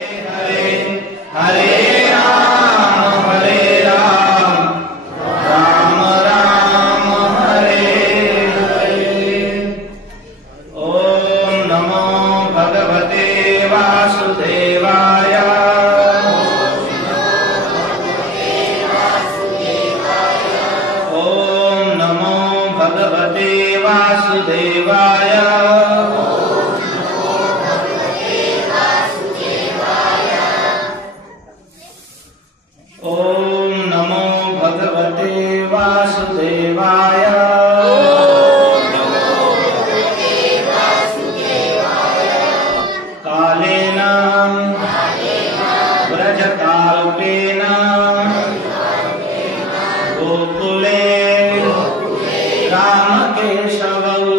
हरे हरे राम राम राम हरे हरे। ओम नमो भगवते वासुदेवाय। ओम नमो भगवते वासुदेवाय। ओम नमो भगवते वासुदेवाय। कालेन व्रजकाल्पेन गोकुले रामकेशवौ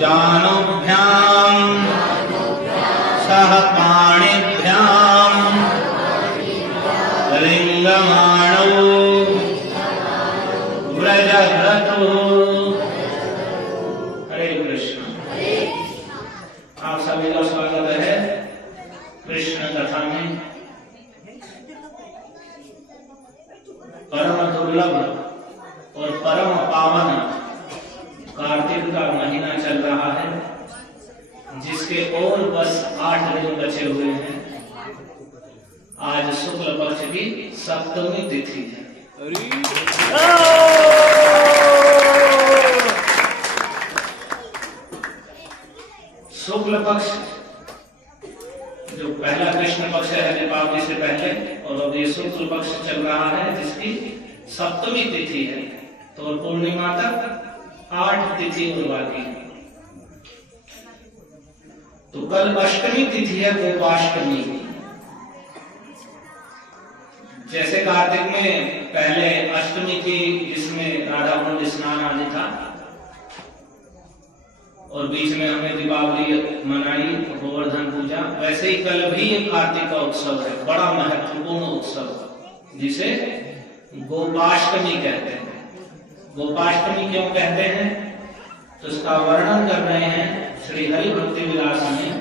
जानुभ्यां सह पाणिभ्यां लिंगमाणौ व्रजभ्रतु। हरे कृष्ण। आप सभी का स्वागत है कृष्ण कथा में। परम दुर्लभ और परम पावन कार्तिक का महीना चल रहा है, जिसके और बस 8 दिन बचे हुए हैं। आज शुक्ल पक्ष की सप्तमी तिथि है। शुक्ल पक्ष जो पहला कृष्ण पक्ष है दीपावली से पहले, और अब ये शुक्ल पक्ष चल रहा है जिसकी सप्तमी तिथि है। तो पूर्णिमा तक 8 तिथि और बाकी है। तो कल अष्टमी तिथि है, गोपाष्टमी। जैसे कार्तिक में पहले अष्टमी थी जिसमें राधा कुंड स्नान आदि था, और बीच में हमने दीपावली मनाई, गोवर्धन पूजा, वैसे ही कल भी एक कार्तिक का उत्सव है, बड़ा महत्वपूर्ण उत्सव, जिसे गोपाष्टमी कहते हैं। गोपाष्टमी क्यों कहते हैं, तो इसका वर्णन कर रहे हैं श्री हरि भक्ति विलास में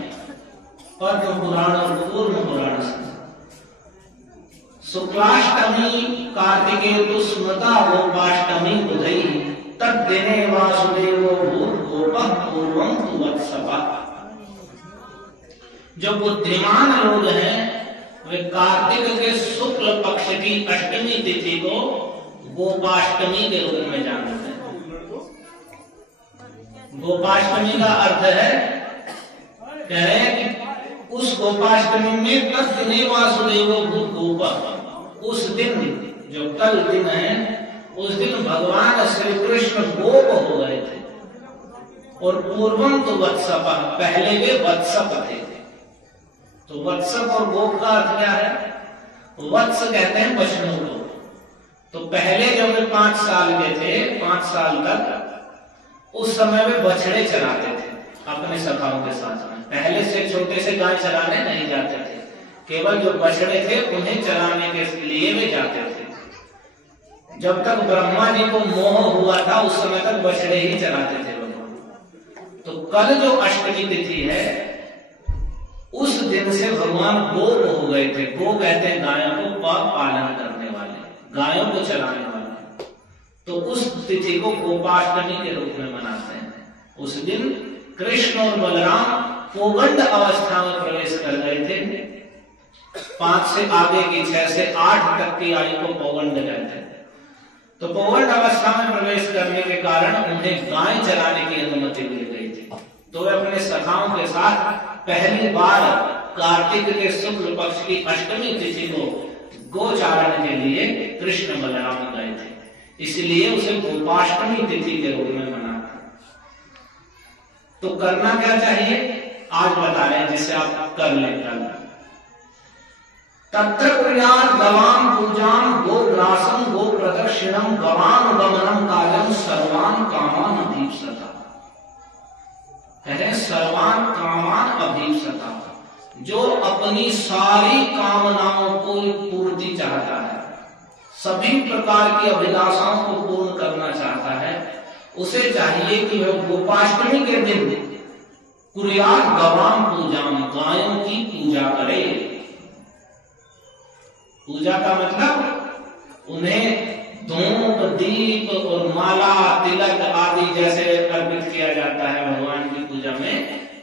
पद्म पुराण और पूर्व पुराण से। शुक्लाष्टमी कार्तिके तु स्मृता गोपाष्टमी बुधई तद्दिने वासुदेवो भूर्गोपः पूर्वं तु वत्सपः। जो बुद्धिमान लोग हैं वे कार्तिक के शुक्ल पक्ष की अष्टमी तिथि को गोपाष्टमी के रूप में जानते हैं। गोपाष्टमी का अर्थ है, कह रहे हैं कि उस गोपाष्टमी में तद्दिने वासुदेवो भूर्गोपः, उस दिन जो कल दिन है, उस दिन भगवान श्री कृष्ण गोप हो गए थे, और पूर्वम तो वत्सपः, पहले वे वत्सप थे। तो वत्सप और गोप का अर्थ क्या है? वत्स कहते हैं बछड़ों को। तो पहले जब वे 5 साल के थे, 5 साल तक, उस समय वे बछड़े चराते थे अपने सखाओं के साथ में। पहले से छोटे से गाय चराने नहीं जाते थे, केवल जो बछड़े थे उन्हें चराने के लिए वे जाते थे। जब तक ब्रह्मा जी को मोह हुआ था उस समय तक बछड़े ही चराते थे भगवान। तो कल जो अष्टमी तिथि है, उस दिन से भगवान गोप हो गए थे। गो कहते हैं गायों को पालन करने वाले, गायों को चराने वाले। तो उस तिथि को गोपाष्टमी के रूप में मनाते हैं। उस दिन कृष्ण और बलराम पौगंड अवस्था में प्रवेश कर गए थे। 5 से आगे की 6 से 8 तक की आयु को पौगंड कहते हैं। तो पौगंड अवस्था में प्रवेश करने के कारण उन्हें गाय चराने की अनुमति मिल गई थी। तो वे अपने सखाओं के साथ पहली बार कार्तिक के शुक्ल पक्ष की अष्टमी तिथि को गोचारण के लिए कृष्ण बलराम गए थे, इसलिए उसे गोपाष्टमी तिथि के रूप में मनाते। तो करना क्या चाहिए आज बता रहे हैं, जिससे आप कर लें। तत्र कुर्यात् गवां पूजां गोग्रासं गो प्रदक्षिणं गवां गमनं कालं सर्वान् कामान् अभीप्सता। कहते हैं सर्वान् कामान् अभीप्सता, जो अपनी सारी कामनाओं को पूर्ति चाहता है, सभी प्रकार की अभिलाषाओं को पूर्ण करना चाहता है, उसे चाहिए कि वह गोपाष्टमी के दिन कुरियान गवाम पूजाम, गायों की पूजा करे। पूजा का मतलब उन्हें धूप दीप और माला तिलक आदि जैसे अर्पित किया जाता है भगवान की पूजा में,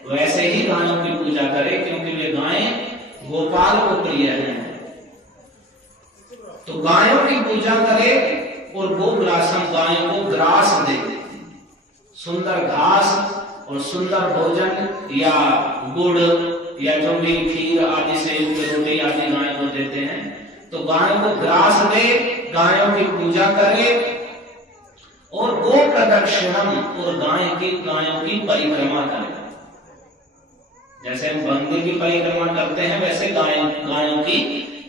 वैसे ही गायों की पूजा करे, क्योंकि वे गायें गोपाल को प्रिय हैं। तो गायों की पूजा करे और गोग्रासम, गायों को ग्रास दे, सुंदर घास और सुंदर भोजन या गुड़ या जो भी खीर आदि से युक्त रोटी आदि गायों को देते हैं। तो गायों को ग्रास दे, गायों की पूजा करे और गो प्रदक्षिणम, और गायों की परिक्रमा करे। जैसे हम मंदिर की परिक्रमा करते हैं वैसे गायों की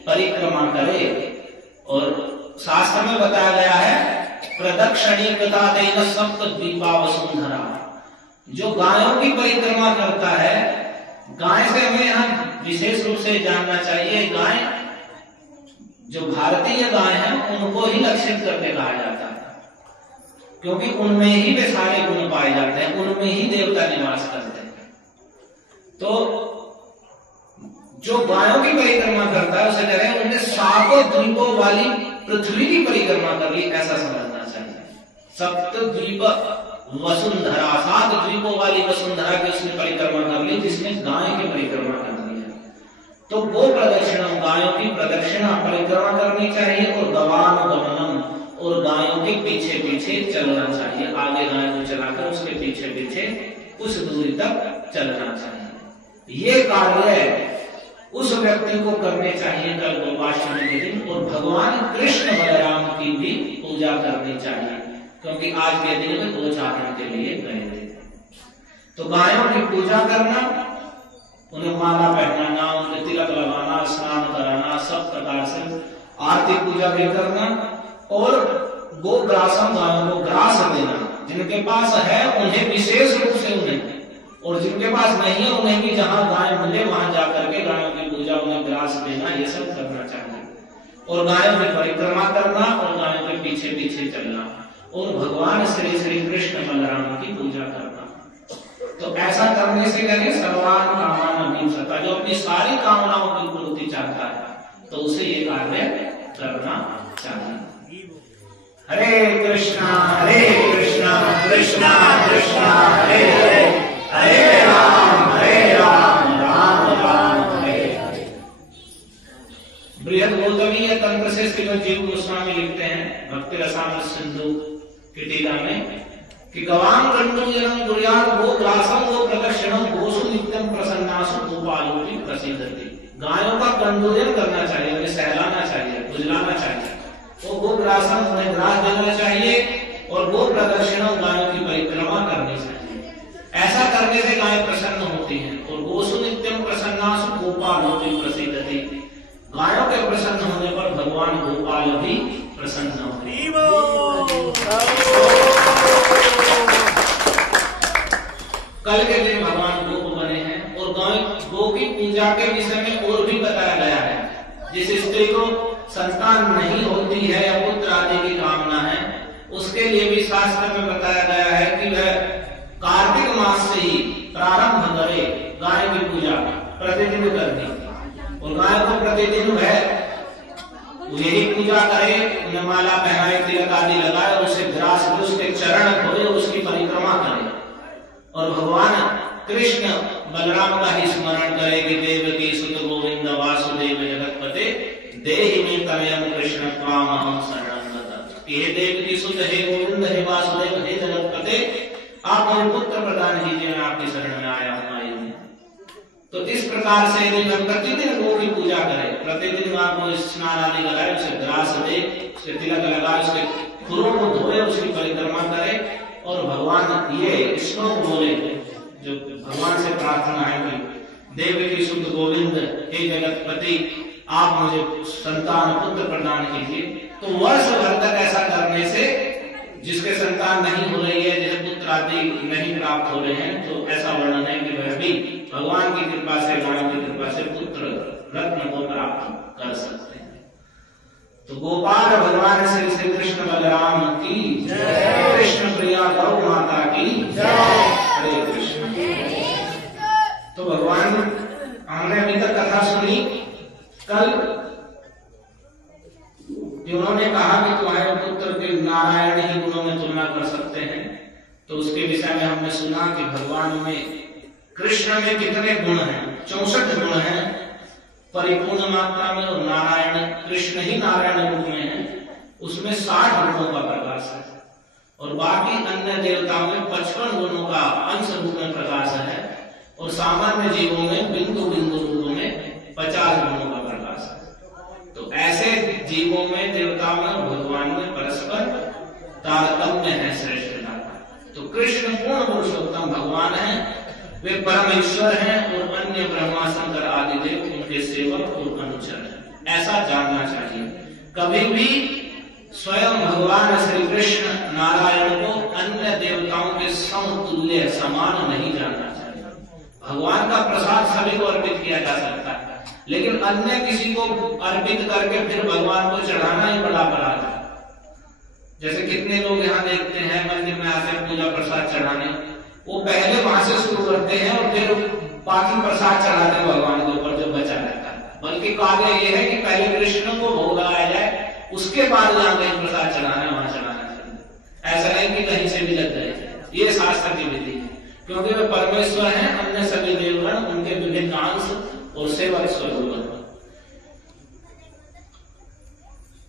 परिक्रमा करे। और शास्त्र में बताया गया है प्रदक्षिणी कृता देव सप्त द्वीपा वसुंधरा, जो गायों की परिक्रमा करता है। गाय से हमें यहाँ विशेष रूप से जानना चाहिए, गाय जो भारतीय गाय हैं उनको ही लक्षित करके कहा जाता है, क्योंकि उनमें ही वे सारे गुण पाए जाते हैं, उनमें ही देवता निवास करते हैं। तो जो गायों की परिक्रमा करता है उसे कह रहे हैं उन्हें सातों द्वीपों वाली पृथ्वी की परिक्रमा कर ली, ऐसा समझना चाहिए। सप्त द्वीप वसुंधरा, 7 द्वीपों वाली वसुंधरा की उसने परिक्रमा कर ली, जिसमें गाय की परिक्रमा कर ली है। तो गो प्रदक्षिणा, गायों की प्रदक्षिणा परिक्रमा करनी चाहिए, और गवान गमनम, और गायों के पीछे पीछे चलना चाहिए। आगे गाय को चलाकर उसके पीछे पीछे कुछ दूरी तक चलना चाहिए। ये कार्य उस व्यक्ति को करने चाहिए कल गोपाष्टमी के दिन, और भगवान कृष्ण बलराम की भी पूजा करनी चाहिए, क्योंकि आज के दिन में गोचारण के लिए गए थे। तो गायों की पूजा करना, उन्हें माला पहनाना, उन्हें तिलक लगाना, स्नान कराना, सब प्रकार से आरती पूजा भी करना, और गोग्रासम, गायों को ग्रास देना। जिनके पास है उन्हें विशेष रूप से उन्हें, और जिनके पास नहीं है उन्हें भी जहां गाय मिले वहां जाकर के गायों की पूजा, उन्हें ग्रास देना, ये सब करना चाहिए। और गायों की परिक्रमा करना और गायों के पीछे पीछे चलना, और भगवान श्री श्री कृष्ण बलराम की पूजा करना। तो ऐसा करने से करें सर्वान कामान अभीप्सता, जो अपनी सारी कामनाओं की पूर्ति चाहता है तो उसे ये कार्य करना चाहिए। हरे कृष्णा कृष्णा कृष्णा हरे हरे, हरे राम राम राम हरे हरे। बृहद गौतमीय तंत्र से श्रीमद् जीव गोस्वामी लिखते हैं भक्ति रसामृत सिंधु की टीका में कि गवाम कंडूजनम दुर्यान गो ग्रासम गो प्रदक्षिणम गोसु नित्यम प्रसन्नासु गोपालोपि प्रसीदति। गायों का कंडूजन करना चाहिए, उन्हें सहलाना चाहिए, खुजलाना चाहिए, तो गो ग्रासम उन्हें ग्रास देना चाहिए, और गो प्रदक्षिणम गायों की परिक्रमा करनी चाहिए। ऐसा करने से गाय प्रसन्न होती हैं। और गोसु नित्यम प्रसन्नासु गोपालोपि प्रसीदति, गायों के प्रसन्न होने पर भगवान गोपाल भी प्रसन्न होते हैं। कल के दिन भगवान गोप बने हैं, और गो की पूजा के विषय में और भी बताया गया है। जिस स्त्री को संतान नहीं होती है या पुत्र आदि की कामना है, उसके लिए भी शास्त्र में बताया गया है कि वह कार्तिक मास से ही प्रारंभ करे गाय की पूजा प्रतिदिन करनी, और गाय को प्रतिदिन वह यही पूजा करे, उन्हें माला पहनाए, तिलक आदि लगाए, और उसे ग्रास दे, उसके चरण धोए, उसकी परिक्रमा करे, और भगवान कृष्ण बलराम का ही स्मरण करे कि देवकी सुत गोविंद वासुदेव जगतपते देहि मे तनयं कृष्ण त्वामहं शरणं गतः। हे देवकी सुत, हे गोविंद, हे वासुदेव, हे जगतपते, आप मुझे पुत्र प्रदान कीजिए, मैं आपकी शरण में आया हूं। तो इस प्रकार से यदि हम प्रतिदिन गो की पूजा करें, प्रतिदिन आपको स्नान आदि लगाए, उसे ग्रास दे, उसके तिलक लगाए, उसके खुरों को धोए, उसकी परिक्रमा करे, और भगवान ये श्लोक बोले जो भगवान से प्रार्थना है कि देवकी सुत गोविंद, हे जगतपति, आप मुझे संतान पुत्र प्रदान कीजिए। तो वर्ष भर तक ऐसा करने से जिसके संतान नहीं हो रही है, जिसे पुत्र आदि नहीं प्राप्त हो रहे हैं, तो ऐसा वर्णन है कि वह भी भगवान की कृपा से, गायों की कृपा से पुत्र रत्न को प्राप्त कर सकते हैं। तो गोपाल भगवान श्री श्री कृष्ण बलराम की जय, कृष्ण प्रिया गौ माता की जय। हरे कृष्ण। तो भगवान, हमने अभी तक कथा सुनी। कल जिन्होंने कहा कि तुम्हारे पुत्र के नारायण ही गुणों में तुलना कर सकते हैं, तो उसके विषय में हमने सुना कि भगवान में, कृष्ण में कितने गुण हैं? 64 गुण हैं परिपूर्ण मात्रा में, और नारायण, कृष्ण ही नारायण रूप में है, उसमें 60 गुणों का प्रकाश है, और बाकी अन्य देवताओं में 55 गुणों का अंश रूप में प्रकाश है, और सामान्य जीवों में बिंदु बिंदु रूप में 50 गुणों का प्रकाश है। तो ऐसे जीवों में, देवताओं में और भगवान में परस्पर तारतम्य है, श्रेष्ठता। तो कृष्ण पूर्ण पुरुषोत्तम भगवान है, वे परमेश्वर हैं, और अन्य ब्रह्मा शंकर आदि देव उनके सेवक और अनुचर हैं। ऐसा जानना चाहिए। कभी भी स्वयं भगवान श्री कृष्ण नारायण को अन्य देवताओं के समतुल्य, समान नहीं जानना चाहिए। भगवान का प्रसाद सभी को अर्पित किया जा सकता है, लेकिन अन्य किसी को अर्पित करके फिर भगवान को चढ़ाना ही बड़ा अपराध है। जैसे कितने लोग यहाँ देखते हैं मंदिर में आते हैं पूजा प्रसाद चढ़ाने, वो पहले वहां से शुरू करते हैं और फिर बाकी प्रसाद चढ़ाते हैं भगवान के ऊपर जो बचा रहता है। बल्कि कार्य ये है कि पहले कृष्ण को भोग लगाया जाए, उसके बाद जहाँ कहीं प्रसाद चढ़ाना है वहां चढ़ाना चाहिए। ऐसा नहीं कि कहीं से भी लग जाए, ये शास्त्र की विधि है, क्योंकि वे परमेश्वर हैं, अन्य सभी देवगण उनके विभिन्न अंश और सेवक स्वरूप है।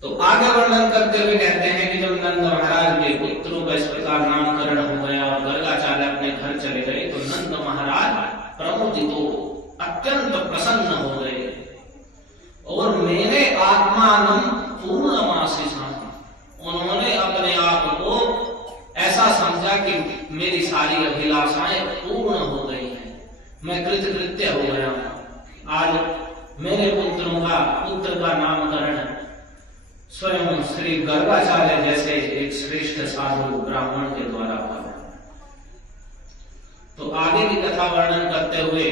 तो आगे वर्णन करते हुए कहते हैं कि जब नंद महाराज के पुत्रों का इस प्रकार नामकरण हो गया और गर्गाचार्य अपने घर चले गए, तो नंद महाराज प्रमोदित हो, अत्यंत प्रसन्न हो गए, और मेरे आत्मानम पूर्णमासीसा, उन्होंने अपने आप को ऐसा समझा कि मेरी सारी अभिलाषाएं पूर्ण हो गई हैं, मैं कृतकृत्य हो गया हूं। आज मेरे पुत्र का नामकरण स्वयं श्री गर्गाचार्य जैसे एक श्रेष्ठ साधु ब्राह्मण के द्वारा हुआ। तो आगे की कथा वर्णन करते हुए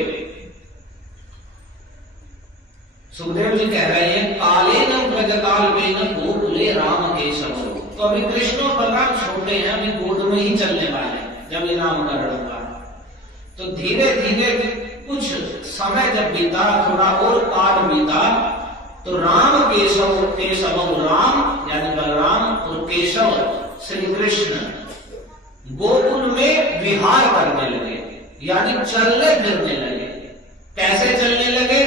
सुखदेव जी कह रहे हैं, कालेन व्रजकाल्पेन गोकुले राम केशव। तो अभी कृष्ण और बलराम छोटे हैं, अभी गोद में ही चलने वाले हैं जब ये नामकरण होगा। तो धीरे धीरे कुछ समय जब बीता, थोड़ा और काल बीता, तो राम केशव राम यानी बलराम और केशव श्री कृष्ण गोकुल में विहार करने लगे, यानी चलने फिरने लगे। कैसे चलने लगे?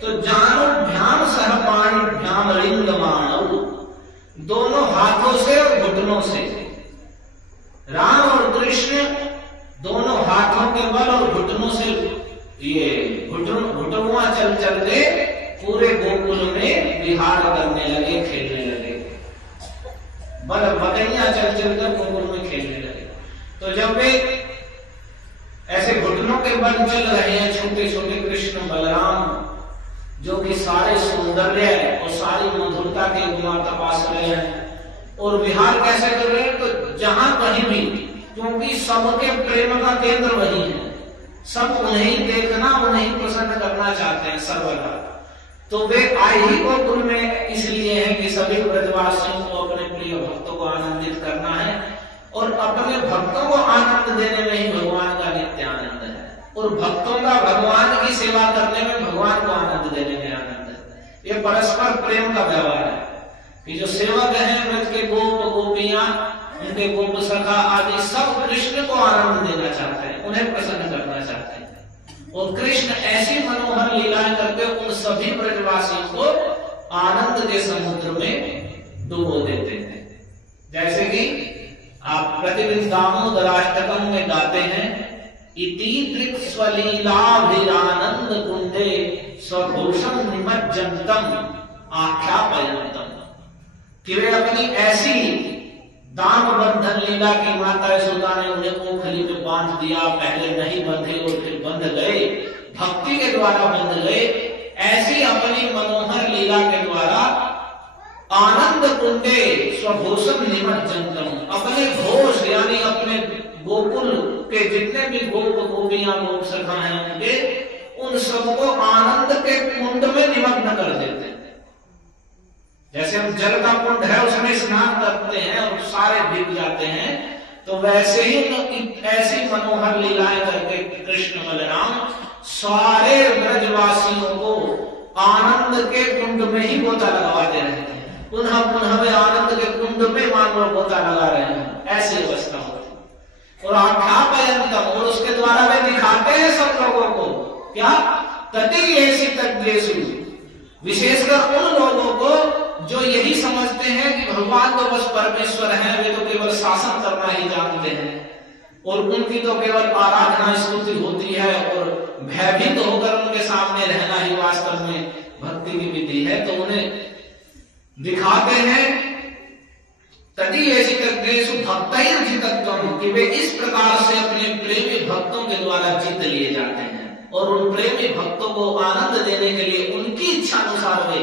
तो जानुभ्याम सह पाणिभ्याम रिंगमाणव, दोनों हाथों से और घुटनों से। राम और कृष्ण दोनों हाथों के बल और घुटनों से ये घुटनुआ चल चलते पूरे गोकुल में विहार करने लगे, खेलने लगे। बकैया चल चलकर गोकुल में खेलने लगे। तो जब वे ऐसे घुटनों के बल चल रहे हैं, छोटे छोटे कृष्ण बलराम, जो कि सारे सौंदर्य और सारी मधुरता के गुण तपास रहे हैं, और विहार कैसे कर रहे हैं? तो जहां कहीं भी, क्योंकि सबके प्रेम का केंद्र वही है, सब उन्हें देखना, उन्हें प्रसन्न करना चाहते हैं सर्वदा। तो वे आए ही गोकुल में इसलिए है कि सभी ब्रजवासियों को अपने प्रिय भक्तों को आनंदित करना है, और अपने भक्तों को आनंद देने में ही भगवान का नित्य आनंद है, और भक्तों का भगवान की सेवा करने में, भगवान को आनंद देने में आनंद है। ये परस्पर प्रेम का व्यवहार है कि जो सेवक हैं ब्रज के गोप गोपियां, उनके गोप सखा आदि सब कृष्ण को आनंद देना चाहते हैं, उन्हें प्रसन्न करना चाहते हैं, और कृष्ण ऐसी मनोहर लीलाएं करके उन सभी ब्रजवासियों को आनंद के समुद्र में डुबो देते हैं। जैसे कि आप प्रतिदिन दामोदराष्टकम में गाते हैं, इति दृक् स्वलीलाभिरानंद कुंडे स्वघोषम निमज्जन्तम आख्यापयन्तम, कि वे अपनी ऐसी दाम बंधन लीला की माता यशोदा ने उन्हें ओखली में बांध दिया, पहले नहीं बंधे और फिर बंध गए, भक्ति के द्वारा बंध गए, ऐसी अपनी मनोहर लीला के द्वारा आनंद कुंडे स्वघोषम निमज्जन्तम, अपने घोष यानी अपने गोकुल के जितने भी गोप गोपियां गोप सखा हैं उनके, उन सबको आनंद के कुंड में निमग्न कर देते हैं। जैसे हम जल का कुंड है उसमें स्नान करते हैं और सारे भीग जाते हैं, तो वैसे ही ऐसी मनोहर लीलाएं करके कृष्ण बलराम सारे ब्रजवासियों को आनंद के कुंड में ही गोता लगवाते रहते हैं, पुनः पुनः वे आनंद के कुंड में मानव गोता लगा रहे हैं, ऐसी अवस्था होती। और आख्यापयंतम, और उसके द्वारा वे दिखाते हैं सब लोगों को क्या, तति ऐसी तज्ञेषु, विशेषकर उन लोगों को जो यही समझते हैं कि भगवान तो बस परमेश्वर हैं, वे तो केवल शासन करना ही जानते हैं और उनकी तो केवल आराधना स्तुति होती है और भयभीत होकर उनके सामने रहना ही वास्तव में भक्ति की विधि है। तो उन्हें दिखाते हैं तदी ऐसी तज्ञेषु भक्तैर्जितत्वम्, कि वे इस प्रकार से अपने प्रेमी भक्तों के द्वारा जीत लिए जाते हैं और उन प्रेमी भक्तों को आनंद देने के लिए उनकी इच्छा अनुसार वे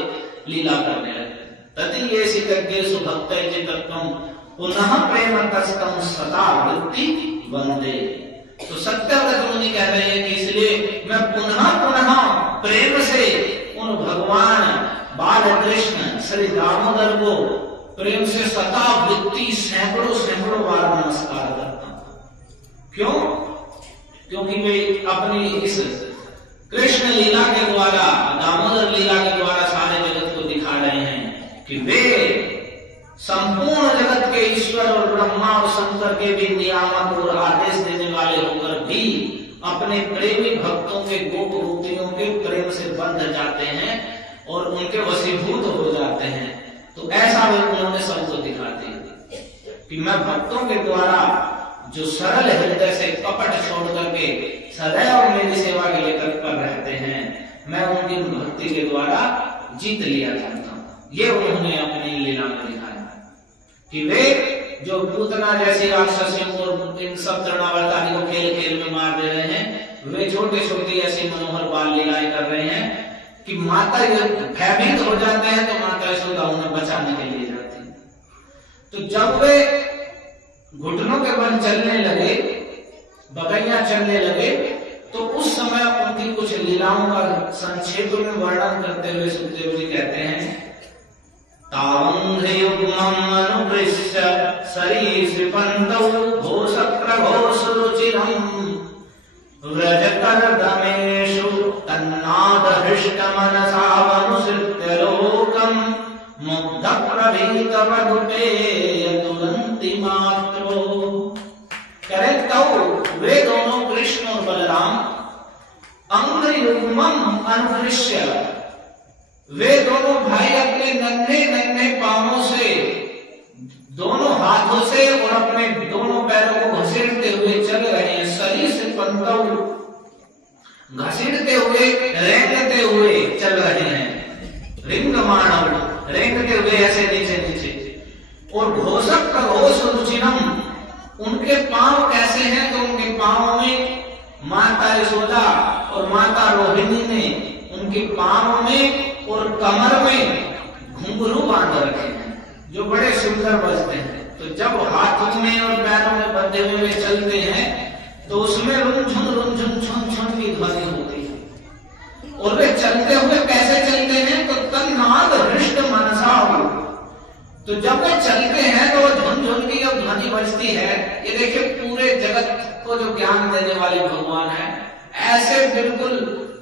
लीला करने लगते हैं। तदी ऐसी तज्ञेषु भक्तैर्जितत्वम् पुनः प्रेम तस्तम सदा वृत्ति वंदे। तो सत्यव्रत मुनि कह रहे हैं कि इसलिए मैं पुनः पुनः प्रेम से उन भगवान बाल कृष्ण श्री दामोदर को प्रेम से सदा वृत्ति सैकड़ों सैकड़ों बार नमस्कार करता हूं। क्यों? क्योंकि वे अपनी इस कृष्ण लीला के द्वारा, दामोदर लीला के द्वारा सारे जगत को दिखा रहे हैं कि वे संपूर्ण जगत के ईश्वर और ब्रह्मा और शंकर के भी नियामक और आदेश देने वाले होकर भी अपने प्रेमी भक्तों के गोप गोपियों के प्रेम से बंध जाते हैं और उनके वशीभूत हो जाते हैं। तो ऐसा वे उन्होंने सबको दिखाते हैं कि मैं भक्तों के द्वारा जो सरल हृदय से कपट छोड़ करके सदैव मेरी सेवा के लिए तत्पर रहते हैं, मैं उनकी भक्ति के द्वारा जीत लिया जाता हूं। ये उन्होंने अपनी लीला में दिखाया कि वे जो पूतना जैसी राक्षसियों और इन सब तृणावर्तादी को खेल खेल में मार दे रहे हैं, वे छोटे छोटी ऐसी मनोहर बाल लीलाएं कर रहे हैं कि माता भयभीत हो जाते हैं तो माता यशोदा उन्हें बचाने के लिए जाती है। तो जब वे घुटनों के बल चलने लगे, बकैया चलने लगे, तो उस समय उनकी कुछ लीलाओं का संक्षेप में वर्णन करते हुए सुखदेव जी कहते हैं, तावंघ्रियुग्मम् अनुपृश्य सरीसृपन्तौ घोषप्रघोषरुचिरम् व्रजकर्दमेषु तन्नादहृष्टमनसावनुसृत्य लोकम् मुग्धप्रभीतवधुपेय मात्रो। करे तौ वे दोनों कृष्ण और बलराम अंघ्रियुग्मम् अनुपृश्य, वे दोनों भाई अपने नन्हे नन्हे पांवों से, दोनों हाथों से और अपने दोनों पैरों को घसीटते हुए चल रहे हैं। सरीसृपन्तौ, घसीटते हुए रेंगते हुए चल रहे हैं। रिंगमाणौ, रेंगते हुए ऐसे नीचे नीचे। और घोषक प्रघोष रुचिरम, उनके पांव कैसे हैं? तो उनके पांव में माता यशोदा और माता रोहिणी ने उनके पांव में और कमर में घुंघरू बांध रखे हैं जो बड़े सुंदर बजते हैं। तो जब हाथों में और पैरों में बंधे हुए चलते हैं तो उसमें रुनझुन रुनझुन छुन छुन की ध्वनि होती है। और वे चलते हुए कैसे चलते हैं? तो तन्नाद हृष्ट मनसा, तो जब वे चलते हैं तो झुनझुन की जो ध्वनि बजती है, ये देखिए पूरे जगत को जो ज्ञान देने वाले भगवान है, ऐसे बिल्कुल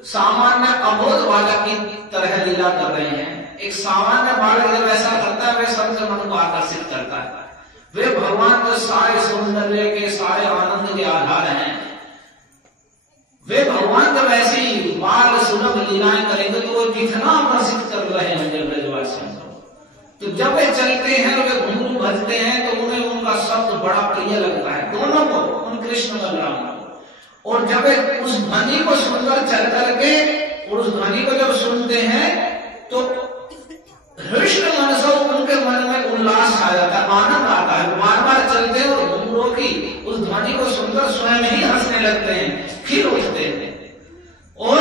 सामान्य अबोध बालक की तरह लीला कर रहे हैं। एक सामान्य बालक जब ऐसा करता है वे सबके मन को आकर्षित करता है। वे भगवान के सारे सौंदर्य के, सारे आनंद के आधार हैं। वे भगवान जब ऐसी बाल सुलभ लीलाएं करेंगे तो वो कितना आकर्षित कर रहे होंगे ब्रजवासियों को। तो जब वे चलते हैं और वे घुंघरू बजते हैं तो उन्हें उनका शब्द बड़ा प्रिय लगता है, दोनों को, उन कृष्ण बलराम को। और जब उस ध्वनि को सुनकर चल करके और उस ध्वनि को जब सुनते हैं तो हृष्ट मनसो, उनके मन में उल्लास आ जाता है, आनंद आता है। बार बार चलते हैं और घुंघरूओं की उस ध्वनि को सुनकर स्वयं ही हंसने लगते हैं, खिल उठते हैं। और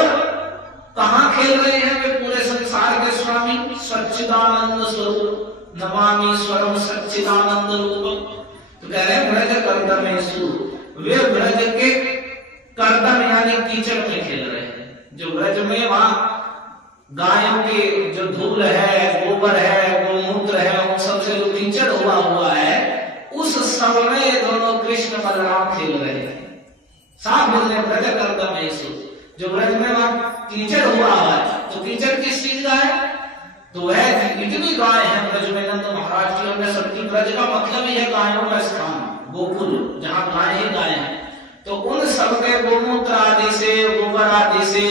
कहां खेल रहे हैं वे? पूरे संसार के स्वामी सच्चिदानंद स्वरूप नमामि स्वरम सच्चिदानंद रूपम। तो कह रहे हैं ब्रज कर्दमेषु, वे ब्रज के कर्दम यानी कीचड़ में खेल रहे हैं। जो ब्रज में वहां गायों के जो धूल है, गोबर है, गोमूत्र है, उन सबसे जो कीचड़ हुआ है, उस सब में दोनों कृष्ण बलराम खेल रहे हैं। साफ बोलने ब्रज कर्दमेषु, जो ब्रज में वहां कीचड़ हुआ है, तो कीचड़ किस चीज का है? तो वह इतनी गाय है ब्रज में नंद महाराज की, हमने सबकी, ब्रज का मतलब ही है गायों का स्थान, गोकुल जहाँ गाय ही गाय है। तो उन सबके गोमूत्र आदि से, गोबर आदि से,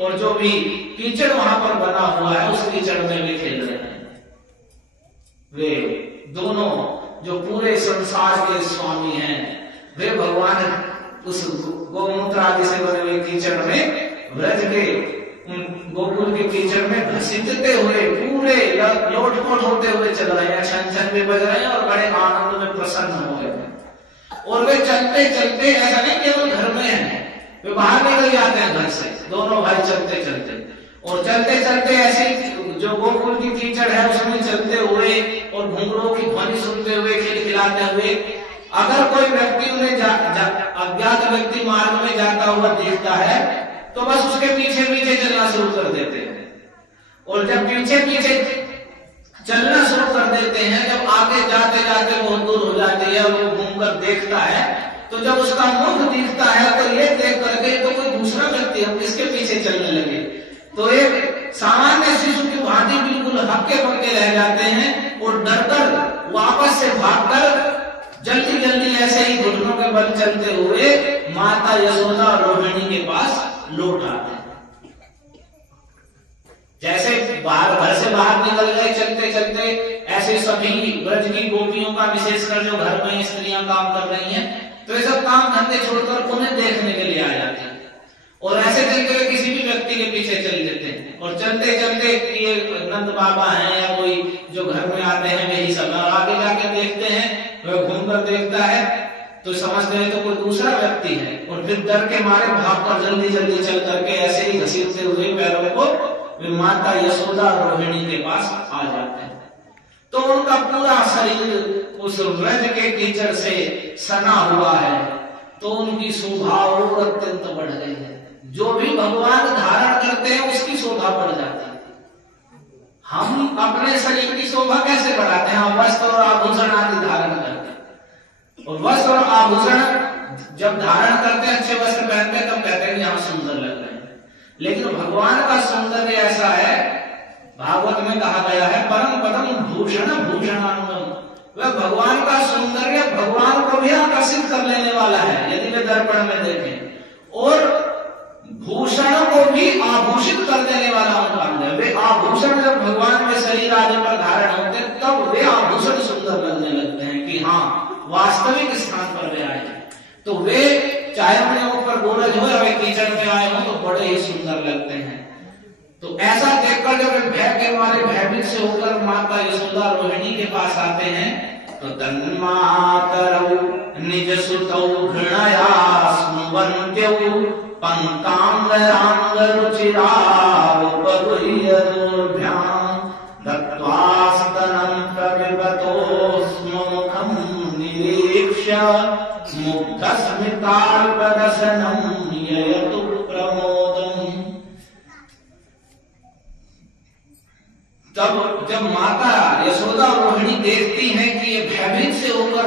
और जो भी कीचड़ वहां पर बना हुआ है उस कीचड़ में वे खेल रहे हैं। वे दोनों जो पूरे संसार के स्वामी हैं, वे भगवान उस गोमूत्र आदि से बने हुए कीचड़ में, ब्रज के गोकुल के कीचड़ में घसीटते हुए पूरे लोटपोट होते हुए चल रहे हैं, छन छन भी बज रहे हैं और बड़े आनंद में प्रसन्न हो गए। और वे चलते चलते, ऐसा नहीं केवल घर में है, वे बाहर निकल जाते हैं घर से, दोनों भाई चलते चलते, और चलते चलते ऐसे जो गोकुल की कीचड़ है उसमें चलते हुए और घुंघरूओं की ध्वनि सुनते हुए, खिलखिलाते हुए, अगर कोई व्यक्ति उन्हें अज्ञात व्यक्ति मार्ग में जाता हुआ देखता है तो बस उसके पीछे पीछे चलना शुरू कर देते हैं। और जब पीछे पीछे चलना शुरू कर देते हैं, जब आगे जाते जाते बहुत दूर हो जाती है और वो घूमकर देखता है, तो जब उसका मुख दिखता है तो ये देख करके तो कोई दूसरा व्यक्ति हम किसके पीछे चलने लगे, तो एक सामान्य शिशु की भांति बिल्कुल हक्के पक्के रह जाते हैं और डरकर वापस से भागकर जल्दी जल्दी ऐसे ही घुटनों के बल चलते हुए माता यशोदा और रोहिणी के पास लौट आते हैं। जैसे बाहर, घर से बाहर निकल गए चलते चलते, ऐसे सभी ब्रज की गोपियों का, विशेषकर जो घर में स्त्रियां काम कर रही हैं, तो ये सब काम धंधे छोड़कर उन्हें देखने के लिए आ जाते हैं और ऐसे चलते हुए किसी भी व्यक्ति के पीछे चल देते हैं। और चलते चलते ये नंद बाबा हैं या कोई जो घर में आते हैं वही सब, आगे जाके देखते हैं, वह घूमकर देखता है तो समझते हैं तो कोई दूसरा व्यक्ति है, और फिर डर के मारे भागकर जल्दी जल्दी चल करके ऐसे ही घसीटते हुए पैरों को वे माता यशोदा रोहिणी के पास आ जाते हैं। तो उनका पूरा शरीर उस ब्रज के कीचड़ से सना हुआ है, तो उनकी शोभा और अत्यंत बढ़ गई है। जो भी भगवान धारण करते हैं उसकी शोभा बढ़ जाती है। हम अपने शरीर की शोभा कैसे बढ़ाते हैं? हम वस्त्र और आभूषण आदि धारण करते हैं, और वस्त्र और आभूषण जब धारण करते हैं, अच्छे वस्त्र पहनते हैं, तब कहते हैं कि हम सुंदर लग रहे हैं। लेकिन भगवान का सौंदर्य ऐसा है, भागवत में कहा गया है, परम पदम भूषण भूषणानुगम, वह भगवान का सौंदर्य भगवान को भी आकर्षित कर लेने वाला है यदि वे दर्पण में देखें, और भूषण को भी आभूषित कर देने वाला उनका अंग। वे आभूषण जब भगवान के शरीर आदि पर धारण होते हैं तब वे आभूषण सुंदर लगने लगते हैं कि हाँ वास्तविक स्थान पर वे आए। तो वे चाहे अपने ऊपर गोरज हो या वे कीचड़ में आए हो तो बड़े ही सुंदर लगते हैं। तो ऐसा देखकर जब भय के मारे भयभीत से होकर माता यशोदा रोहिणी के पास आते हैं तो तन्मातरौ निज सुतौ घृणया स्नुवन्त्यौ पंकांगरांग रुचिरावपगुह्यदुर्भ्यां दत्त्वास्तनं प्रविवतोऽस्मुखं निरीक्ष्य मुग्धस्मिताल्पदशनं ययतु प्रमोदम्। तब जब माता यशोदा रोहिणी देखती हैं कि ये भयभीत से होकर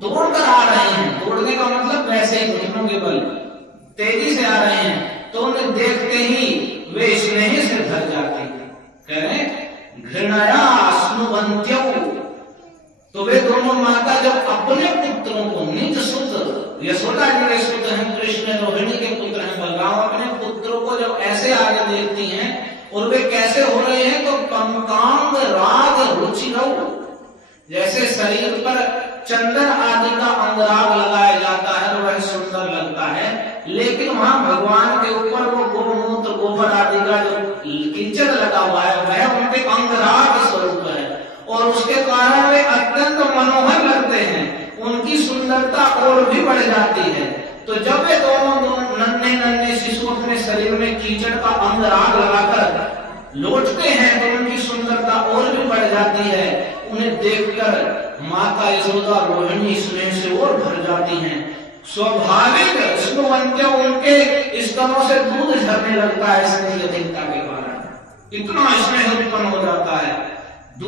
दौड़कर आ रहे हैं, दौड़ने का मतलब वैसे ही घुटनों के बल तेजी से आ रहे हैं, तो उन्हें देखते ही वे स्नेह से भर जाते हैं। कह रहे घृणया स्नुवन्त्यौ, तो वे दोनों माता जब अपने पुत्रों को, निज सुत, यशोदा जी के सुत हैं कृष्ण, रोहिणी के पुत्र हैं बलराम, अपने पुत्रों को जब ऐसे आगे देखती हैं और वे कैसे हो रहे हैं तो पंकांग राग रुचिरौ, जैसे शरीर पर चंदन आदि का अंगराग लगाया जाता है तो वह सुंदर लगता है, लेकिन वहां भगवान के ऊपर वो गोमूत्र गोबर आदि का जो कीचड़ लगा हुआ है वह उनके अंगराग स्वरूप है और उसके कारण वे अत्यंत मनोहर लगते हैं, उनकी सुंदरता और भी बढ़ जाती है। तो जब वे दोनों नन्हे नन्हे शिशु अपने शरीर में कीचड़ का अंगराग लगाकर लौटते हैं तो उनकी सुंदरता और भी बढ़ जाती है। उन्हें देखकर माता यशोदा रोहिणी स्नेह से और भर जाती हैं। स्वाभाविक स्नुवन्त्य उनके स्तनों से दूध झरने लगता है स्नेह की अधिकता के कारण, इतना स्नेह उत्पन्न हो जाता है,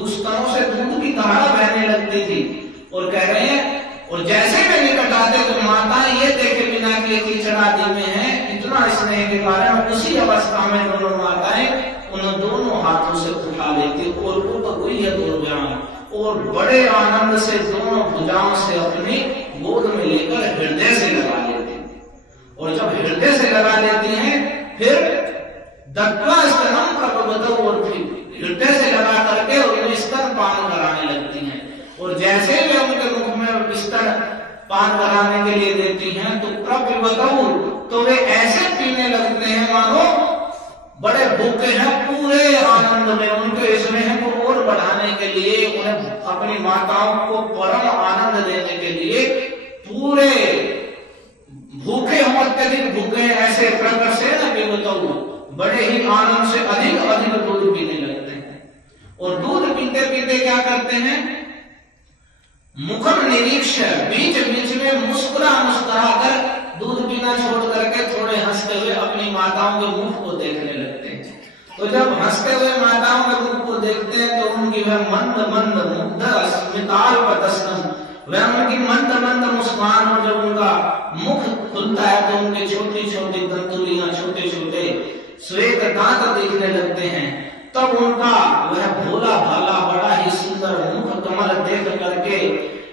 स्तनों से दूध की धारा बहने लगती थी। और कह रहे हैं और जैसे वे निकट आते तो माता ये देखे बिना कि ये कीचड़ आदि में है, इतना स्नेह के कारण उसी अवस्था में दोनों माताएं उन दोनों हाथों से उठा लेती और उपगुह्य दुर्व्याम, और बड़े आनंद से दोनों भुजाओं से अपनी गोद में लेकर हृदय से लगा लेती। और जब हृदय से लगा लेती हैं फिर दत्वा स्तनम प्रभवतौ, और फिर हृदय से लगा करके उन्हें स्तन पान कराने लगती हैं। और जैसे वे उनके मुख में स्तन पान कराने के लिए देती हैं तो प्रभवतौ, तो वे ऐसे पीने लगते हैं मानो बड़े भूखे हैं, पूरे आनंद में। उनके स्नेह को और बढ़ाने के लिए, उन्हें अपनी माताओं को परम आनंद देने के लिए पूरे भूखे हों, अत्यधिक भूखे हैं, ऐसे प्रकार से न पीवतौ, बड़े ही आनंद से अधिक अधिक दूध पीने लगते हैं। और दूध पीते पीते क्या करते हैं, मुखम निरीक्षण, बीच बीच में मुस्कुरा मुस्कुरा कर दूध पीना छोड़ करके थोड़े हंसते हुए अपनी माताओं के मुख को देखने लगते हैं। तो जब हंसते हुए माताओं के मुख को देखते हैं तो उनकी वह मंद मंद मुग्ध स्मिताल पतस्नम, वह उनकी मंद मंद मुस्कान, और जब उनका मुख खुलता है तो उनके छोटी छोटी दंतुलियां, छोटे छोटे श्वेत दांत दिखने लगते हैं। तब उनका वह भोला भाला बड़ा ही सुंदर मुख कमल देख करके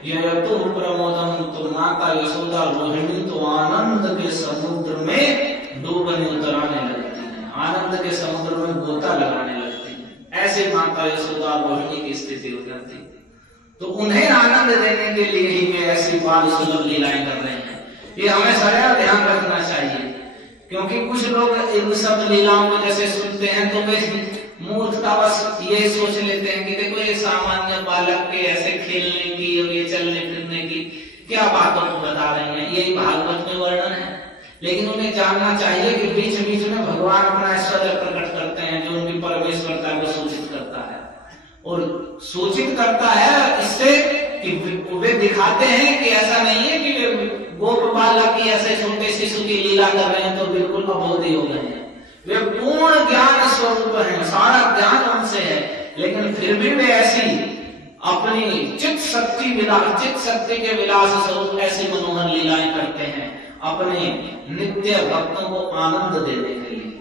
यतो प्रमोदम, तो माता यशोदा रोहिणी तो आनंद के समुद्र में डूबने उतराने लगती हैं, आनंद के समुद्र में गोता लगाने लगती हैं। ऐसे माता यशोदा रोहिणी की स्थिति हो जाती है। तो उन्हें आनंद देने के लिए ही वे ऐसी बाल सुलभ लीलाएं कर रहे हैं। ये हमें सारा ध्यान रखना चाहिए, क्योंकि कुछ लोग इन सब लीलाओं को जैसे सुनते हैं तो वे मूर्खता बस ये सोच लेते हैं कि देखो ये सामान्य बालक के ऐसे खेलने की और ये चलने फिरने की क्या बातों को बता रहे हैं, यही भागवत में वर्णन है। लेकिन उन्हें जानना चाहिए कि बीच बीच में भगवान अपना ऐश्वर्य प्रकट करते हैं, जो उनकी परमेश्वरता को सूचित करता है। और सूचित करता है इससे कि वे दिखाते हैं कि ऐसा नहीं है कि वे गोप बालक की ऐसे छोटे शिशु की लीला कर रहे हैं तो बिल्कुल अबोधी हो गए हैं। वे पूर्ण ज्ञान स्वरूप हैं, सारा ज्ञान उनसे है, लेकिन फिर भी वे ऐसी अपनी चित्त शक्ति के विलास स्वरूप ऐसी मनोहर लीलाएं करते हैं अपने नित्य भक्तों को आनंद देने के लिए।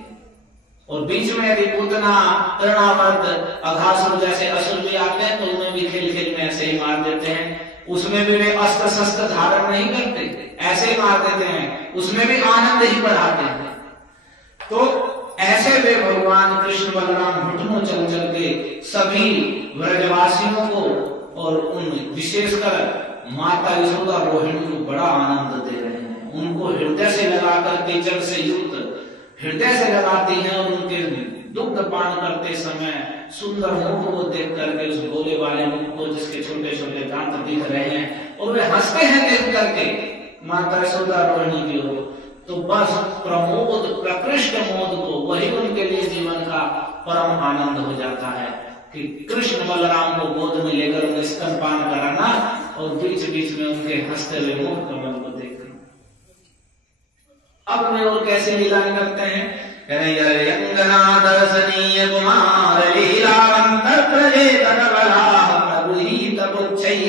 और बीच में यदि पूतना तृणावर्त अघासुर जैसे असुर भी आते हैं तो उन्हें भी खेल खेल में ऐसे ही मार देते हैं। उसमें भी वे अस्त्र शस्त्र धारण नहीं करते, ऐसे ही मार देते हैं, उसमें भी आनंद ही बढ़ाते हैं। तो ऐसे वे भगवान कृष्ण बलराम घुटनों चल चल के सभी व्रजवासियों को और उन विशेषकर माता यशोदा रोहिणी को बड़ा आनंद दे रहे हैं। उनको हृदय से लगाकर के जल से युक्त हृदय से लगाती हैं और उनके दुग्ध पान करते समय सुंदर मुख को देख करके, उस भोले वाले मुख को जिसके छोटे छोटे दांत दिख रहे हैं, और वे हंसते हैं देख करके माता यशोदा रोहिणी की ओर, तो बस प्रमोद प्रकृष्ट मोद को वही उनके लिए जीवन का परम आनंद हो जाता है कि कृष्ण बलराम को गोद में लेकर उन्हें स्तनपान कराना और बीच बीच में उनके हंसते हुए मुख कमल को देखना। अब वे और कैसे लीलाएं करते हैं, यंगना दर्शनीय कुमार लीलावंतर प्रजेतन बलाः प्रगृहीत पुच्छैः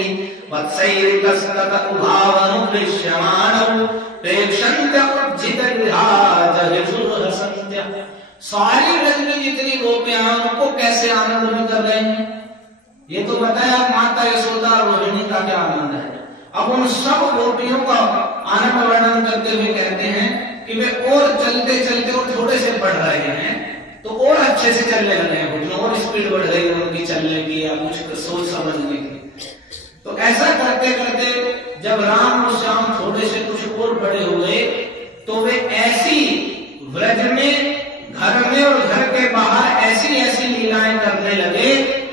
वत्सैरितस्तत उभावनु दृश्यमानौ प्रेक्षन्त्य उज्झित गृहाज हसन्त्य। सारी ब्रज में जितनी गोपियां हैं उनको कैसे आनंद में कर रहे हैं, ये तो बताया माता यशोदा रोहिणी का क्या आनंद है। अब उन सब गोपियों का आनंद वर्णन करते हुए कहते हैं कि वे और चलते चलते और थोड़े से बढ़ रहे हैं तो और अच्छे से चलने लगे हैं, और स्पीड बढ़ गई उनकी चलने की या कुछ सोच समझने की। तो ऐसा करते करते जब राम और श्याम थोड़े से कुछ और बड़े हुए तो वे ऐसी व्रज में, घर में और घर के बाहर ऐसी ऐसी लीलाएं करने लगे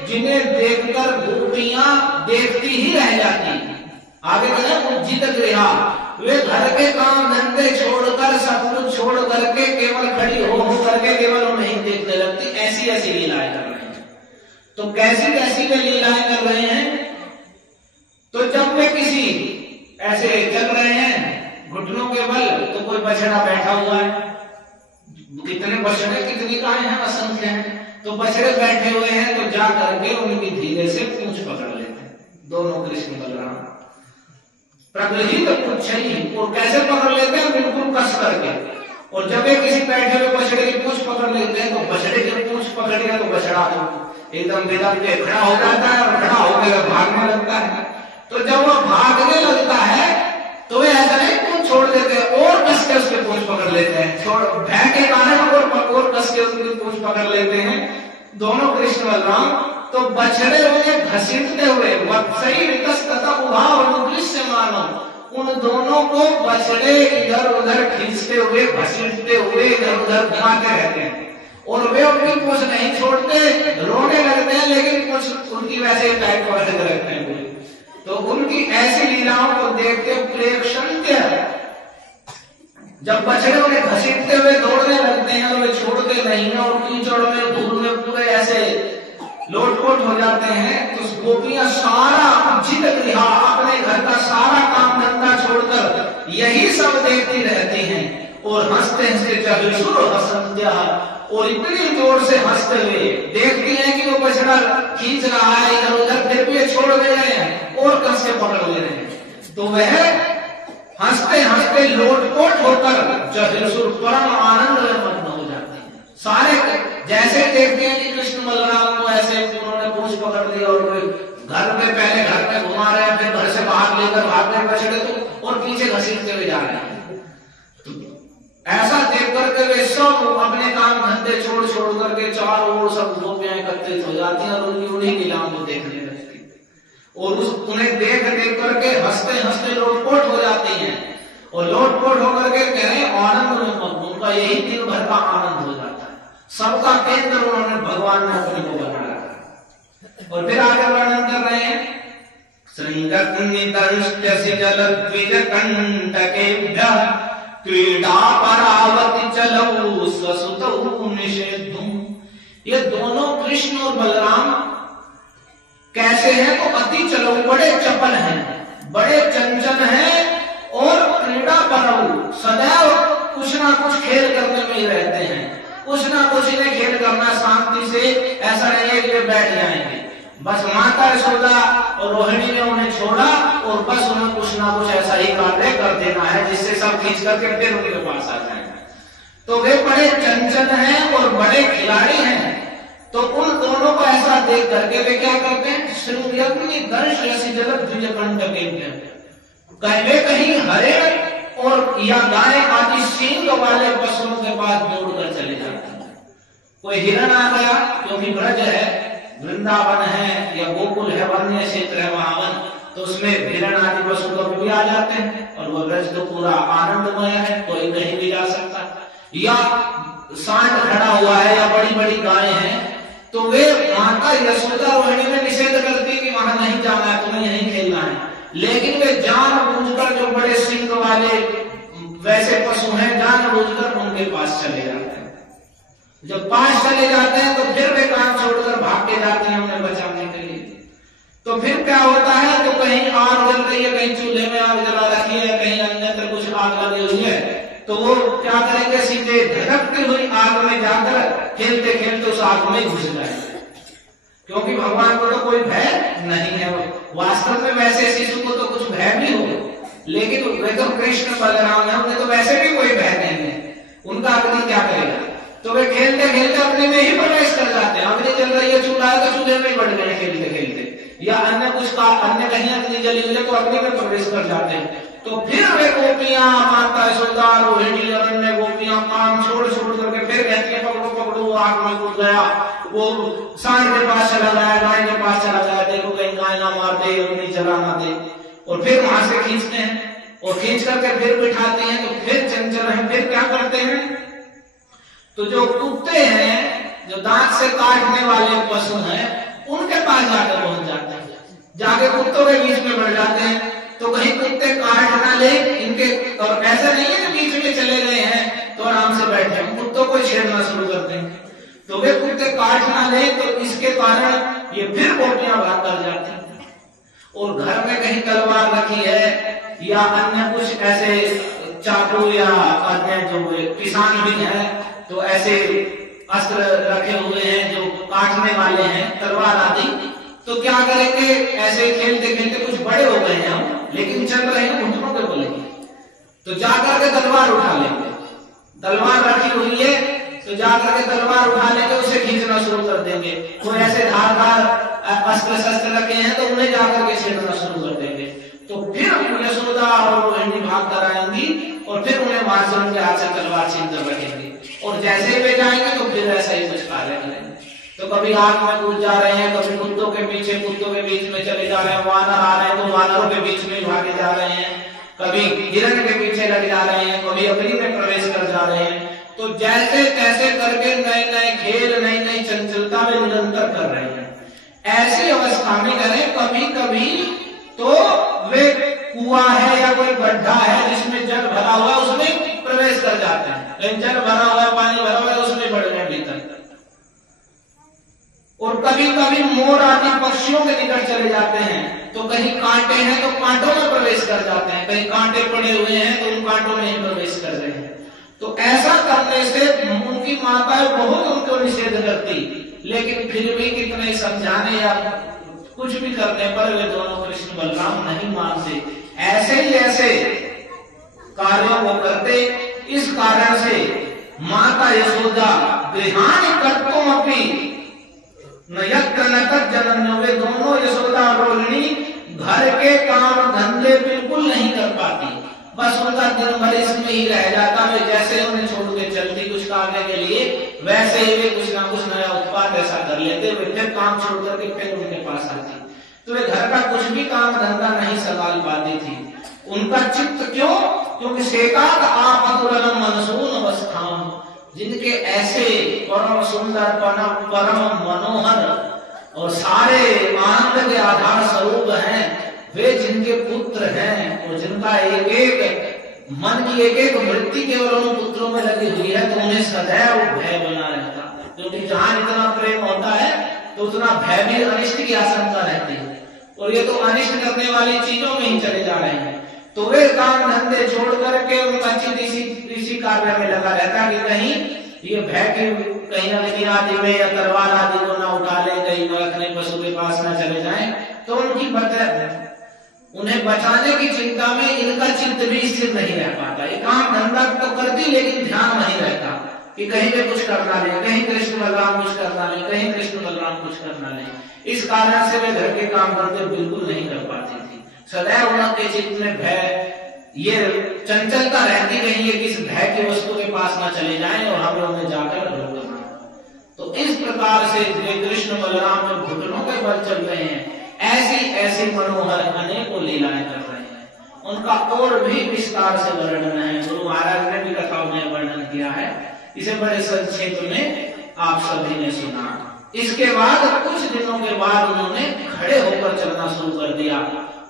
जिन्हें देखकर गोपियां देखती ही रह जाती। आगे बढ़े उज्जित गृहा, वे घर के काम धंधे छोड़कर सब कुछ छोड़ करके केवल खड़ी हो करके केवल उन्हें देखने लगती। ऐसी ऐसी लीलाएं कर रहे हैं। तो कैसी कैसी वे लीलाएं कर रहे हैं, तो जब वे किसी ऐसे चल रहे हैं घुटनों के बल, तो कोई बछड़ा बैठा हुआ है, कितने बछड़े कितनी गायें हैं, असंख्य हैं, तो बछड़े बैठे हुए हैं तो जा करके उनकी धीरे से पूंछ पकड़ लेते हैं दोनों कृष्ण बलराम। प्रगृहीत पुच्छैः, और कैसे पकड़ लेते हैं, बिल्कुल कस करके, और जब ये किसी बैठे हुए बछड़े की पूंछ पकड़ लेते हैं तो बछड़े की पूंछ पकड़ेगा तो बछड़ा एकदम बेदम के खड़ा हो जाता है और खड़ा होकर भागने लगता है। तो जब वो भागने लगता है तो वे ऐसा नहीं पूंछ छोड़ देते, और कस के उसके पूंछ पकड़ लेते हैं, छोड़ भय के कारण और कस के उसकी पूंछ पकड़ लेते हैं दोनों कृष्ण बलराम। तो बछड़े हुए घसीटते हुए वत्सई विकसतता उभाव अनुदृश्य मानो, उन दोनों को बछड़े इधर उधर खींचते हुए घसीटते हुए इधर उधर घुमाते रहते हैं और वे उनकी पूंछ नहीं छोड़ते, रोने लगते हैं लेकिन पूंछ उनकी वैसे ही टाइट पकड़े रहते हैं। तो उनकी ऐसी लीलाओं को देखते प्रेक्षणीय जब बछड़े उन्हें घसीटते हुए दौड़ने लगते हैं और वे छोड़ते नहीं है और कीचड़ में धूल में पूरे ऐसे लोटपोट हो जाते हैं, तो गोपियां सारा जिद गृहा अपने घर का सारा काम धंधा छोड़कर यही सब देखती रहती हैं और हंसते हंसते चहुसुर हसंत्या, और इतनी जोर से हंसते हुए देखती हैं कि वो बछड़ा खींच रहा है इधर उधर, फिर भी छोड़ दे रहे हैं और कस के पकड़ ले रहे हैं। तो वह हंसते हंसते लोटपोट होकर चहुसुर परम आनंद में मग्न हो जाते हैं। सारे जैसे देखते हैं कि कृष्ण बलराम को ऐसे उन्होंने पूंछ पकड़ ली और घर में पहले घर में घुमा रहे हैं, फिर घर से बाहर लेकर भाग रहे बछड़े तो और पीछे घसीटते हुए जा रहे हैं। ऐसा देख करके वे सब अपने काम धंधे छोड़ छोड़ करके चारों ओर सब गोपियां एकत्रित हो जाती हैं और उन्हीं लीलाओं को देखने लगती हैं और उन्हें देख देख करके हंसते हंसते लोटपोट हो जाती हैं और लोटपोट होकर के कहें आनंद में मग्न, उनका यही दिन भर का आनंद हो जाता है। सबका केंद्र उन्होंने भगवान ने अपने को बना रखा। और फिर आगे वर्णन कर रहे हैं क्रीडा परावति चलऊ स्वसुतऊ निषेधुं। ये दोनों कृष्ण और बलराम कैसे हैं तो अति चलऊ, बड़े चपल हैं, बड़े चंचल हैं और क्रीडा पराऊ सदैव कुछ ना कुछ खेल करने में ही रहते हैं। कुछ ना कुछ इन्हें खेल करना शांति से, ऐसा नहीं है कि वे बैठ जाएंगे। बस माता यशोदा और रोहिणी ने उन्हें छोड़ा और बस उन्हें कुछ ना कुछ ऐसा ही कार्य कर देना है जिससे सब खींच करके फिर उनके पास आ जाएंगे। तो वे बड़े चंचल हैं और बड़े खिलाड़ी हैं। तो उन दोनों को ऐसा देख करके वे क्या करते हैं, श्रृंगयग्नि दंश रसी जगत द्विजकंठ कहवे कहीं हरिण और या गाय आदि सींग वाले पशुओं के पास दौड़कर चले जाते हैं। कोई हिरण आ गया क्योंकि ब्रज है, वृंदावन है या गोकुल है, वन्य क्षेत्र है महावन, तो उसमें हिरण आदि पशु कभी भी आ जाते हैं और वो ब्रज तो पूरा आनंदमय है, कोई कहीं भी जा सकता। या सांड खड़ा हुआ है या बड़ी बड़ी गायें हैं, तो वे माता यशोदा रोहिणी में निषेध करती कि वहां नहीं जाना है, तुम्हें यहीं खेलना है। लेकिन वे जानबूझकर जो बड़े सिंह वाले वैसे पशु हैं जानबूझकर उनके पास चले जाते हैं। जब पास चले जाते हैं तो फिर वे काम छोड़कर भाग के जाते हैं उन्हें बचाने के लिए। तो फिर क्या होता है, तो कहीं आग जल रही है, कहीं चूल्हे में आग जला रखी है, कहीं अन्यत्र कुछ आग लगी हुई है, तो वो क्या करेंगे, सीधे धड़कती हुई आग में जाकर खेलते खेलते उस आग में घुस जाएंगे। क्योंकि भगवान को तो कोई भय नहीं है। वास्तव में वैसे शिशु को तो कुछ भय भी हो, लेकिन वे तो कृष्ण बलराम है, उन्हें तो वैसे भी कोई भय नहीं है, उनका अग्नि क्या करेगा। तो वे खेलते खेलते अपने में ही प्रवेश कर जाते हैं। अग्नि जल रही है, चूल्हा है तो चूल्हे में बढ़ गए खेलते खेलते, या अन्य कुछ का अन्य कहीं अग्नि जली हुई है तो अग्नि में प्रवेश कर जाते हैं। तो फिर वे गोपियां माता यशोदा रोहिणी और अन्य गोपियां काम छोड़ छोड़ करके फिर कहती है पकड़ो पकड़ो, आग में कूद गया, वो सांड के पास चला गया, गाय के पास चला गया, देखो कहीं गाय ना मार दे, अग्नि जला ना दे। और फिर वहां से खींचते हैं और खींच करके फिर बिठाते हैं। तो फिर चंचल है, फिर क्या करते हैं, तो जो कुत्ते हैं, जो दांत से काटने वाले पशु हैं, उनके पास जाकर पहुंच जाते हैं, जाके कुत्तों के बीच में बढ़ जाते हैं। तो कहीं कुत्ते काट ना ले इनके, और ऐसा नहीं है कि बीच में चले गए हैं तो आराम से बैठे हैं, कुत्तों को छेड़ना शुरू करते हैं। तो वे कुत्ते काट ना ले, तो इसके कारण ये फिर गोपियां भाग कर जाती हैं। और घर में कहीं तलवार रखी है या अन्य कुछ ऐसे चाकू या अन्य जो किसान भी है, तो ऐसे अस्त्र रखे हुए हैं जो काटने वाले हैं, तलवार आदि, तो क्या करेंगे, ऐसे खेलते खेलते कुछ बड़े हो गए हैं हम, लेकिन चल रहे हैं घुटनों पे बोलेंगे, तो जाकर के तलवार उठा लेंगे, तलवार रखी हुई है तो जाकर के तलवार उठा लेंगे, उसे खींचना शुरू कर देंगे। कोई ऐसे धारदार अस्त्र शस्त्र रखे हैं तो उन्हें जाकर के छेड़ना शुरू कर देंगे। तो फिर यशोदा और रोहिणी भाग कर आएंगी और फिर उन्हें वहां से उनके हाथ से तलवार छीन कर रखेंगे, और जैसे ही वे जाएंगे तो फिर ऐसा ही कुछ कार्य करेंगे। तो कभी आग में कूद जा रहे हैं, कभी कुत्तों के पीछे, कुत्तों के बीच में चले जा रहे हैं, वानर आ रहे हैं तो वानरों के बीच में भागे जा रहे हैं, कभी हिरण के पीछे लग जा रहे हैं, कभी अग्नि में प्रवेश कर जा रहे हैं। तो जैसे तैसे करके नए नए खेल, नई नई चंचलता में निरंतर कर रहे हैं। ऐसी अवस्था में करें कभी कभी तो वे कुआं है या कोई गड्ढा है जिसमें जल भरा हुआ, उसमें प्रवेश कर जाते हैं। लेकिन जल भरा हुआ है, पानी भरा हुआ है, उसमें बढ़ गए भीतर। और कभी कभी मोर आदि पक्षियों के निकट चले जाते हैं, तो कहीं कांटे हैं तो कांटों में प्रवेश कर जाते हैं, कहीं कांटे पड़े हुए हैं तो उन कांटों में ही प्रवेश कर रहे हैं। तो ऐसा करने से उनकी माताएं बहुत उनको निषेध करती, लेकिन फिर भी कितने समझाने या कुछ भी करने पर वे दोनों कृष्ण बलराम नहीं मानते। ऐसे ही ऐसे कार्यों को करते। इस कारण से माता यशोदा गृहाणि कर्तुम् अपि न यत्र न तत् जनन्यो, वे दोनों यशोदा और रोहिणी घर के काम धंधे बिल्कुल नहीं कर पाती। बस उनका दिन भर इसमें ही रह जाता। वे जैसे उन्हें छोड़ के चलती कुछ करने के लिए, वैसे ही वे कुछ ना कुछ नया उत्पाद ऐसा कर लेते। वे फिर काम छोड़ करके फिर उनके पास आती। तो वे घर का कुछ भी काम धंधा नहीं संभाल पाती थी। उनका चित्त क्यों? क्योंकि सेकात आपतुरलम मनसून अवस्थाम, जिनके ऐसे परम सुंदर परम मनोहर और सारे आनंद के आधार स्वरूप हैं, वे जिनके पुत्र हैं और जिनका एक एक मन की एक एक वृत्ति केवल उन पुत्रों में लगी हुई है, तो उन्हें सदैव भय बना रहता। क्योंकि जहां इतना प्रेम होता है तो उतना भय भी, अनिष्ट की आशंका रहती है, और ये तो अनिष्ट करने वाली चीजों में ही चले जा रहे हैं। तो वे काम धंधे छोड़ करके उनका चित्त इसी कार्य में लगा रहता कि कहीं ये भय के कहीं नदी आदि में या तलवार आदि को ना उठा ले, कहीं रखने पशु के पास ना चले जाएं। तो उनकी उन्हें बचाने की चिंता में इनका चित्त भी स्थिर नहीं रह पाता। ये काम धंधा तो करती लेकिन ध्यान नहीं रहता कि कहीं पे कुछ करना ले, कहीं कृष्ण बलराम कुछ करना ले, कहीं कृष्ण बलराम कुछ करना ले। इस कारण से वे घर के काम धंधे बिल्कुल नहीं कर पाती थी। सदैव उनके चित्त में भय, ये चंचलता रहती, कहीं ये किस भय की वस्तु के पास ना चले जाएं और हमें उन्हें जाकर रोकना। तो इस प्रकार से वे कृष्ण बलराम जो घुटनों के बल चल रहे हैं, ऐसी ऐसी मनोहर अनेकों लीलाएं कर रहे हैं। उनका और भी विस्तार से वर्णन है, गुरु महाराज ने भी कथाओं में वर्णन किया है। इसे बड़े संक्षेप में आप सभी ने सुना। इसके बाद कुछ दिनों के बाद उन्होंने खड़े होकर चलना शुरू कर दिया।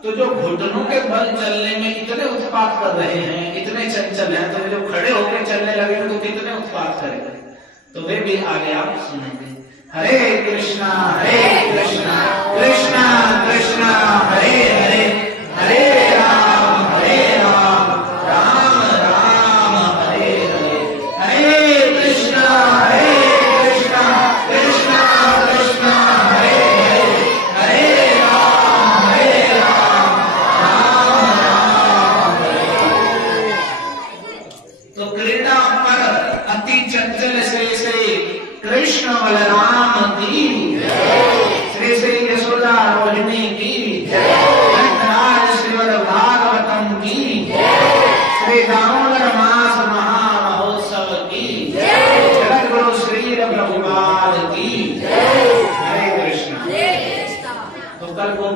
तो जो घुटनों के बल चलने में इतने उत्पात कर रहे हैं, इतने चंचल हैं, तो जो खड़े होकर चलने लगे तो कितने उत्पात करेंगे। तो वे भी आगे आप सुनेंगे। हरे कृष्णा कृष्णा कृष्णा हरे हरे, हरे राम राम राम हरे हरे। हरे कृष्णा कृष्णा कृष्णा हरे हरे, हरे राम राम राम हरे। तो क्रीड़ा पर अति चंचल श्री कृष्ण बलराम की, श्री श्री यशोदा रोहिणी की, नटराज श्रीमद् भागवतम की, श्री दामोदर मास महामहोत्सव की, जगत गुरु श्री प्रभुपाद की। हरे कृष्ण। तो कल को